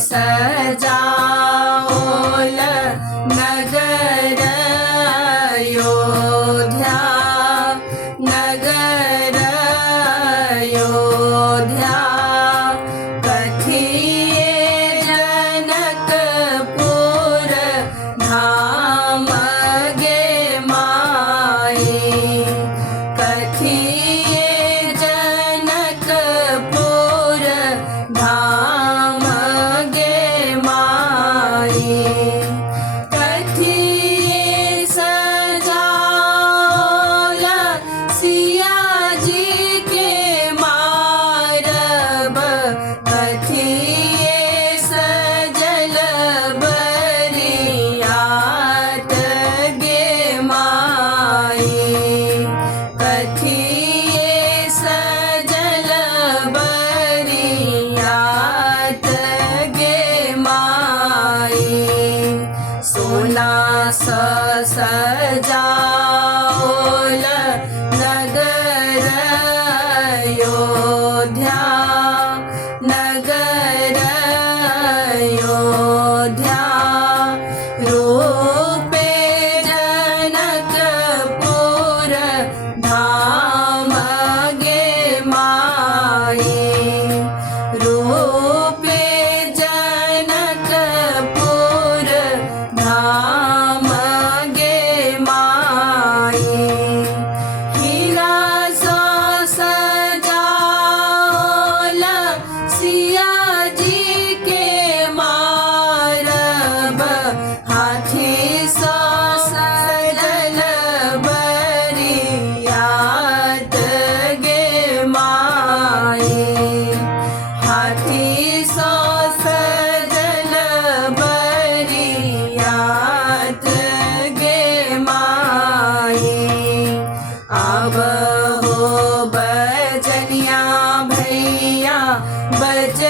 सजाओल नगर अयोध्या, नगर अयोध्या। कथिए जनकपुर धाम गे माई, कथिए जनकपुर धाम गे माई। कथिए सजाओल सिया जी के मारब, कथिए सजल बरियात गे माई, कथिए सजल बरियात गे माई। सोना सजाओल नगर अयोध्या, नगर अयोध्या। रूपे जनकपुर धाम गे माई, रूपे जनकपुर धाम गे माई। हीरा सो सजाओल सिया जी के मारब, हाथी सो सजल बरियात गे माई, हाथी सो सजल बरियात गे माई। आब हो बजनिया भैया बज